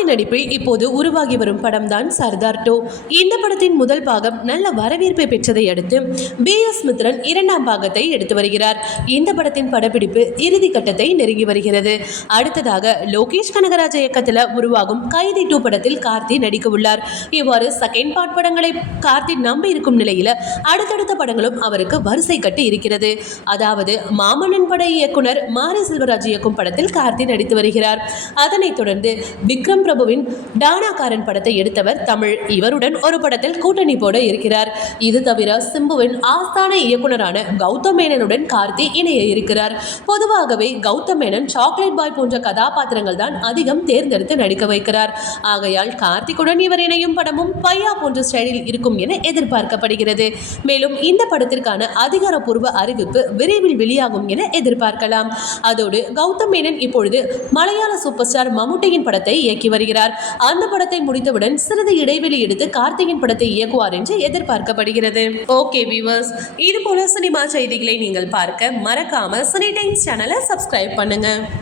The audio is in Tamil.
கார்த்தி நடிப்பில் இப்போது உருவாகி வரும் படம் தான் சர்தார் டூ. இந்த படத்தின் முதல் பாகம் நல்ல வரவேற்பை பெற்றதை அடுத்து பி எஸ் மித்ரன் இரண்டாம் பாகத்தை எடுத்து வருகிறார். இந்த படத்தின் படப்பிடிப்பு இறுதி கட்டத்தை நெருங்கி வருகிறது. அடுத்ததாக லோகேஷ் கனகராஜ் இயக்கத்தில் உருவாகும் கைதி டூ படத்தில் கார்த்தி நடிக்க உள்ளார். இவ்வாறு செகண்ட் பார்ட் படங்களை கார்த்தி நம்பி இருக்கும் நிலையில் அடுத்தடுத்த படங்களும் அவருக்கு வரிசை கட்டி இருக்கிறது. அதாவது மாமன்னன் பட இயக்குனர் மாரி செல்வராஜ் இயக்கும் படத்தில் கார்த்தி நடித்து வருகிறார். அதனைத் தொடர்ந்து விக்ரம் பிரபுவின் டானாக்காரன் படத்தை எடுத்தவர் தமிழ். இவருடன் ஒரு படத்தில் கூட்டணி போட இருக்கிறார். இது தவிர சிம்புவின் ஆஸ்தான இயக்குனரான கௌதம் மேனனுடன் கார்த்தி இணைய இருக்கிறார். பொதுவாகவே கௌதம் மேனன் சாக்லேட் பாய் போன்ற கதாபாத்திரங்கள் தான் அதிகம் தேர்ந்தெடுத்து நடிக்க வைக்கிறார். ஆகையால் கார்த்திக்குடன் இவர் இணையும் படமும் பையா போன்ற ஸ்டைலில் இருக்கும் என எதிர்பார்க்கப்படுகிறது. மேலும் இந்த படத்திற்கான அதிகாரப்பூர்வ அறிவிப்பு விரைவில் வெளியாகும் என எதிர்பார்க்கலாம். அதோடு கௌதம் மேனன் இப்பொழுது மலையாள சூப்பர் ஸ்டார் மம்முட்டியின் படத்தை இயக்கி வருகிறார். அந்த படத்தை முடித்தவுடன் சிறிது இடைவெளி எடுத்து கார்த்திகின் படத்தை இயக்குவார் என்று எதிர்பார்க்கப்படுகிறது. ஓகே வியூவர்ஸ் இது போல சினிமா செய்திகளை நீங்கள் பார்க்க மறக்காம சினி டைம்ஸ் சேனலை சப்ஸ்கிரைப் பண்ணுங்க.